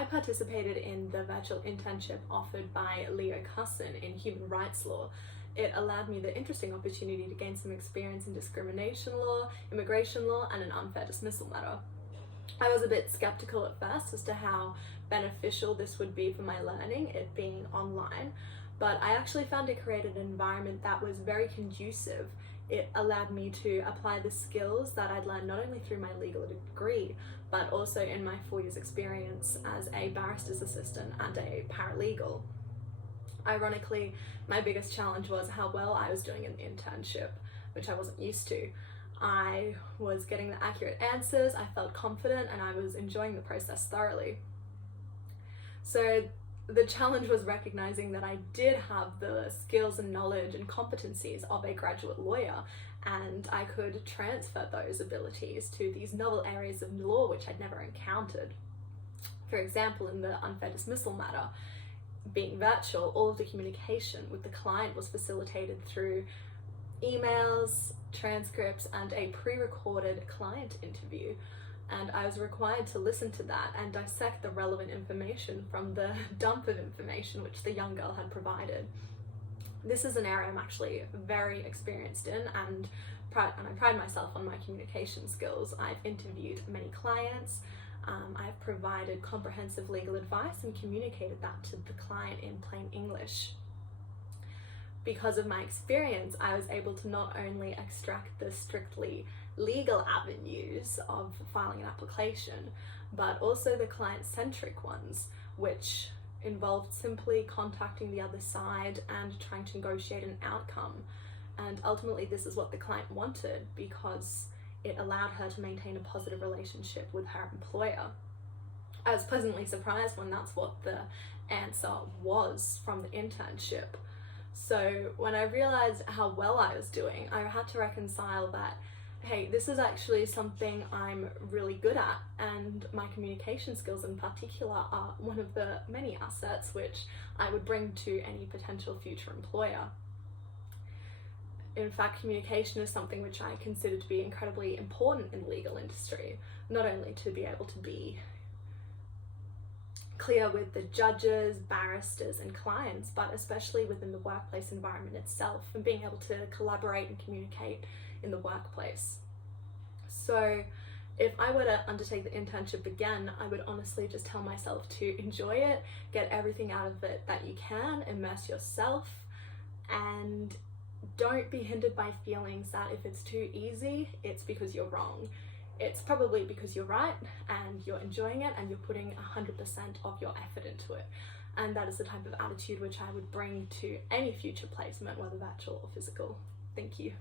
I participated in the virtual internship offered by Leo Cusson in human rights law. It allowed me the interesting opportunity to gain some experience in discrimination law, immigration law, and an unfair dismissal matter. I was a bit skeptical at first as to how beneficial this would be for my learning, it being online, but I actually found it created an environment that was very conducive. It allowed me to apply the skills that I'd learned not only through my legal degree, but also in my 4 years experience as a barrister's assistant and a paralegal. Ironically, my biggest challenge was how well I was doing in the internship, which I wasn't used to. I was getting the accurate answers, I felt confident, and I was enjoying the process thoroughly. So the challenge was recognizing that I did have the skills and knowledge and competencies of a graduate lawyer, and I could transfer those abilities to these novel areas of law which I'd never encountered. For example, in the unfair dismissal matter, being virtual, all of the communication with the client was facilitated through emails, transcripts, and a pre-recorded client interview. And I was required to listen to that and dissect the relevant information from the dump of information which the young girl had provided. This is an area I'm actually very experienced in, and I pride myself on my communication skills. I've interviewed many clients, I've provided comprehensive legal advice and communicated that to the client in plain English. Because of my experience, I was able to not only extract the strictly legal avenues of filing an application, but also the client-centric ones, which involved simply contacting the other side and trying to negotiate an outcome. And ultimately, this is what the client wanted because it allowed her to maintain a positive relationship with her employer. I was pleasantly surprised when that's what the answer was from the internship. So when I realized how well I was doing, I had to reconcile that, hey, this is actually something I'm really good at, and my communication skills in particular are one of the many assets which I would bring to any potential future employer. In fact, communication is something which I consider to be incredibly important in the legal industry, not only to be able to be clear with the judges, barristers, and clients, but especially within the workplace environment itself, and being able to collaborate and communicate in the workplace. So if I were to undertake the internship again, I would honestly just tell myself to enjoy it, get everything out of it that you can, immerse yourself, and don't be hindered by feelings that if it's too easy, it's because you're wrong. It's probably because you're right and you're enjoying it and you're putting 100% of your effort into it. And that is the type of attitude which I would bring to any future placement, whether virtual or physical. Thank you.